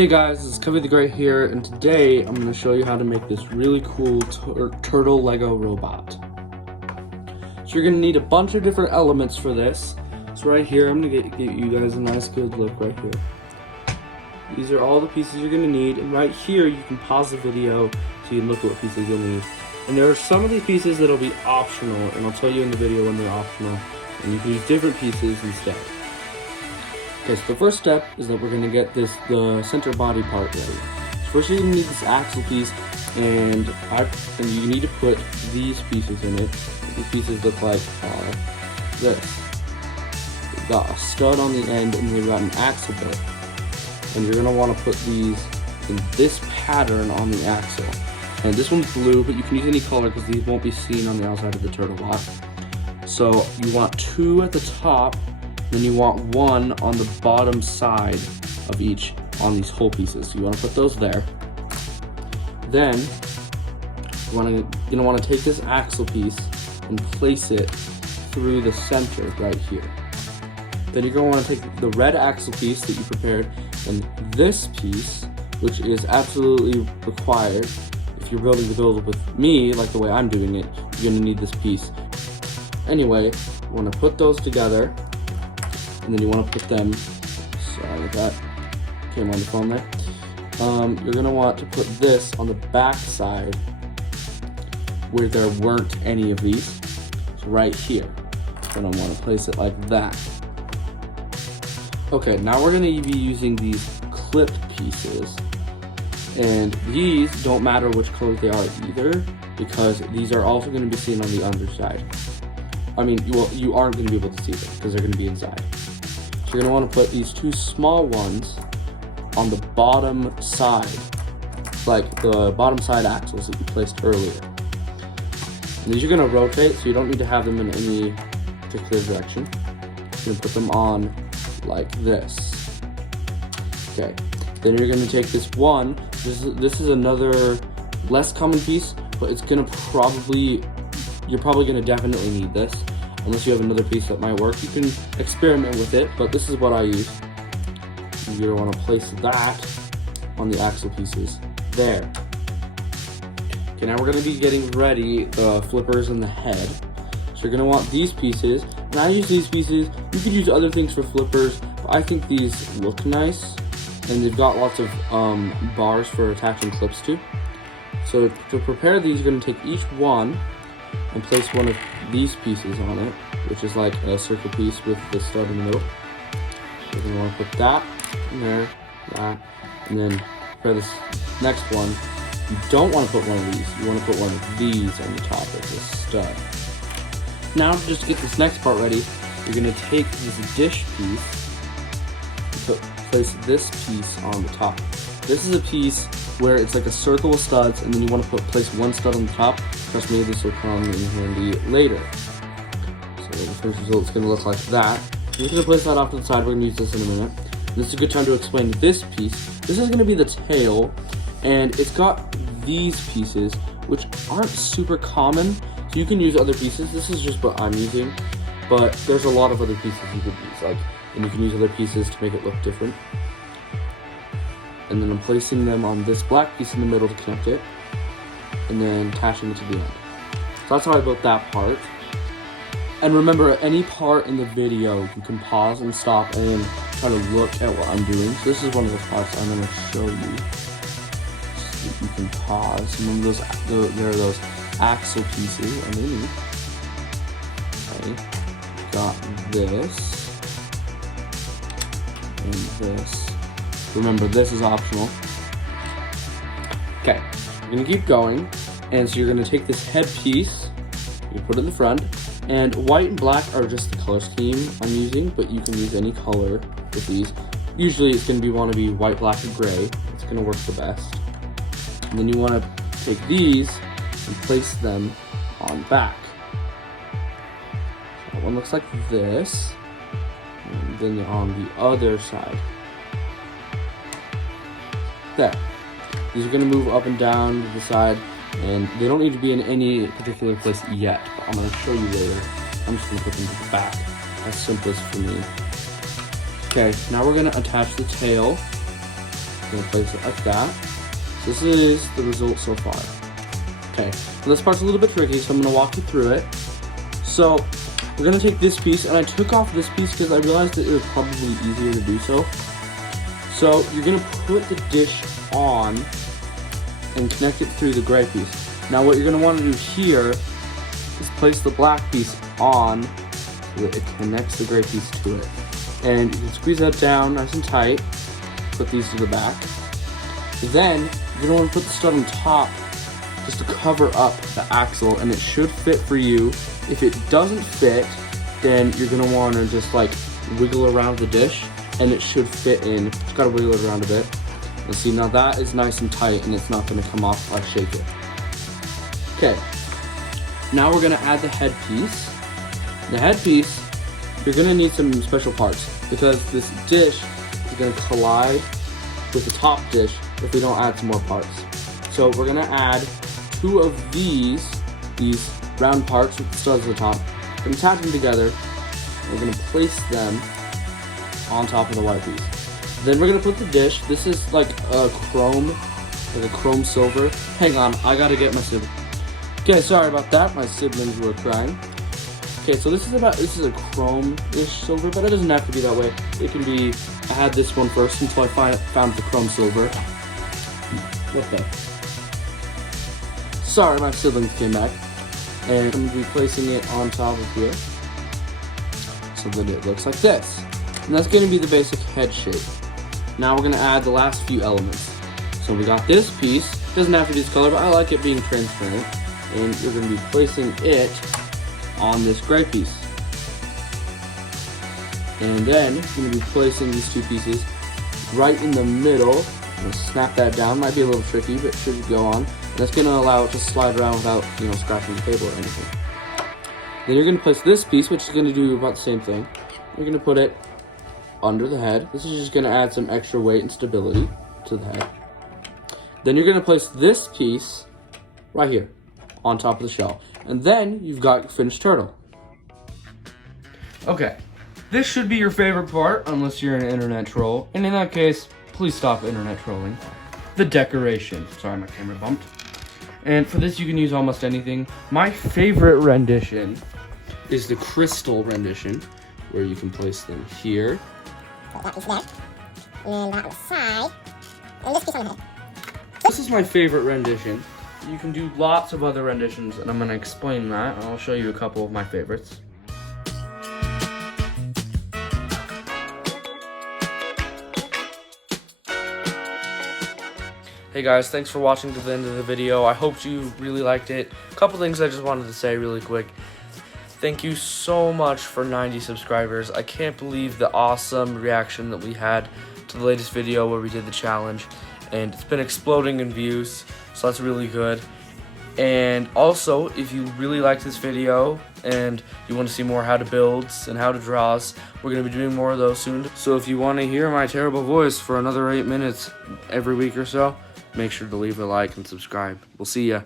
Hey guys, this is Covey the Great here, and today I'm going to show you how to make this really cool turtle Lego robot. So you're going to need a bunch of different elements for this. So right here, I'm going to get you guys a nice good look right here. These are all the pieces you're going to need, and right here you can pause the video so you can look at what pieces you'll need. And there are some of these pieces that'll be optional, and I'll tell you in the video when they're optional, and you can use different pieces instead. Okay, so the first step is that we're going to get the center body part ready. So first you're going to need this axle piece, and you need to put these pieces in it. These pieces look like this. They've got a stud on the end, and they've got an axle bit. And you're going to want to put these in this pattern on the axle. And this one's blue, but you can use any color because these won't be seen on the outside of the turtle bot. So you want two at the top, then you want one on the bottom side of each on these whole pieces. So you want to put those there. Then you're gonna want to take this axle piece and place it through the center right here. Then you're going to want to take the red axle piece that you prepared and this piece, which is absolutely required. If you're building the build with me, like the way I'm doing it, you're gonna need this piece. Anyway, you want to put those together. And then you want to put them, sorry that came on the phone there. You're going to want to put this on the back side where there weren't any of these. So right here. You're going to want to place it like that. Okay, now we're going to be using these clip pieces. And these don't matter which color they are either, because these are also going to be seen on the underside. I mean, you aren't going to be able to see them because they're going to be inside. So you're going to want to put these two small ones on the bottom side, like the bottom side axles that you placed earlier. And these you're going to rotate, so you don't need to have them in any particular direction. You're going to put them on like this. Okay. Then you're going to take this one. This is another less common piece, but it's going to you're probably going to definitely need this. Unless you have another piece that might work. You can experiment with it, but this is what I use. You're going to want to place that on the axle pieces there. Okay, now we're going to be getting ready the flippers and the head. So you're going to want these pieces, and I use these pieces. You could use other things for flippers, but I think these look nice, and they've got lots of bars for attaching clips to. So to prepare these, you're going to take each one and place one of these pieces on it, which is like a circle piece with the stud in the middle. You're going to want to put that in there, that, and then for this next one, you don't want to put one of these, you want to put one of these on the top of this stud. Now, just to get this next part ready, you're going to take this dish piece and place this piece on the top. This is a piece where it's like a circle with studs, and then you want to place one stud on the top. Trust me, this will come in handy later. So the first result is going to look like that. We're going to place that off to the side. We're going to use this in a minute. This is a good time to explain this piece. This is going to be the tail, and it's got these pieces, which aren't super common. So you can use other pieces. This is just what I'm using, but there's a lot of other pieces you could use, and you can use other pieces to make it look different. And then I'm placing them on this black piece in the middle to connect it, and then attaching it to the end. So that's how I built that part. And remember, at any part in the video, you can pause and stop and try to look at what I'm doing. So this is one of those parts I'm going to show you. So you can pause. Remember there are those axle pieces underneath. Okay. Got this. And this. Remember, this is optional. Okay, we're gonna keep going, and so you're gonna take this head piece, you put it in the front, and white and black are just the color scheme I'm using, but you can use any color with these. Usually it's gonna want to be white, black, or gray. It's gonna work the best. And then you want to take these and place them on back. So that one looks like this, and then on the other side. There. These are going to move up and down to the side, and they don't need to be in any particular place yet, but I'm going to show you later. I'm just going to put them to the back. That's simplest for me. Okay, now we're going to attach the tail. I'm gonna place it like that. So this is the result so far. Okay, so this part's a little bit tricky, so I'm gonna walk you through it. So we're gonna take this piece, and I took off this piece because I realized that it was probably easier to do so. So you're gonna put the dish on and connect it through the gray piece. Now what you're gonna wanna do here is place the black piece on so that it connects the gray piece to it. And you can squeeze that down nice and tight, put these to the back. Then you're gonna wanna put the stud on top just to cover up the axle, and it should fit for you. If it doesn't fit, then you're gonna wanna just like wiggle around the dish, and it should fit in. Just gotta wiggle it around a bit. And see, now that is nice and tight, and it's not gonna come off if I shake it. Okay, now we're gonna add the head piece. The head piece, you're gonna need some special parts because this dish is gonna collide with the top dish if we don't add some more parts. So we're gonna add 2 of these round parts with the studs at the top. We're gonna attach them together. We're gonna place them on top of the white piece. Then we're gonna put the dish. This is like a chrome silver. Hang on, I gotta get my sibling. Okay, sorry about that. My siblings were crying. Okay, so this is a chrome-ish silver, but it doesn't have to be that way. It can be. I had this one first until I found the chrome silver. What the? Sorry, my siblings came back, and I'm gonna be placing it on top of here so that it looks like this. And that's gonna be the basic head shape. Now we're gonna add the last few elements. So we got this piece. It doesn't have to be this color, but I like it being transparent. And you're gonna be placing it on this gray piece. And then you're gonna be placing these 2 pieces right in the middle. I'm gonna snap that down. Might be a little tricky, but it should go on. And that's gonna allow it to slide around without, scratching the table or anything. Then you're gonna place this piece, which is gonna do about the same thing. You're gonna put it under the head. This is just gonna add some extra weight and stability to the head. Then you're gonna place this piece right here on top of the shell. And then you've got your finished turtle. Okay, this should be your favorite part, unless you're an internet troll. And in that case, please stop internet trolling. The decoration. Sorry, my camera bumped. And for this, you can use almost anything. My favorite rendition is the crystal rendition, where you can place them here. Put that piece there, and that on the side, and this piece on the head. This is my favorite rendition. You can do lots of other renditions, and I'm going to explain that, and I'll show you a couple of my favorites. Hey guys, thanks for watching to the end of the video. I hope you really liked it. A couple things I just wanted to say really quick. Thank you so much for 90 subscribers. I can't believe the awesome reaction that we had to the latest video where we did the challenge. And it's been exploding in views, so that's really good. And also, if you really like this video and you want to see more how to builds and how to draws, we're going to be doing more of those soon. So if you want to hear my terrible voice for another 8 minutes every week or so, make sure to leave a like and subscribe. We'll see ya.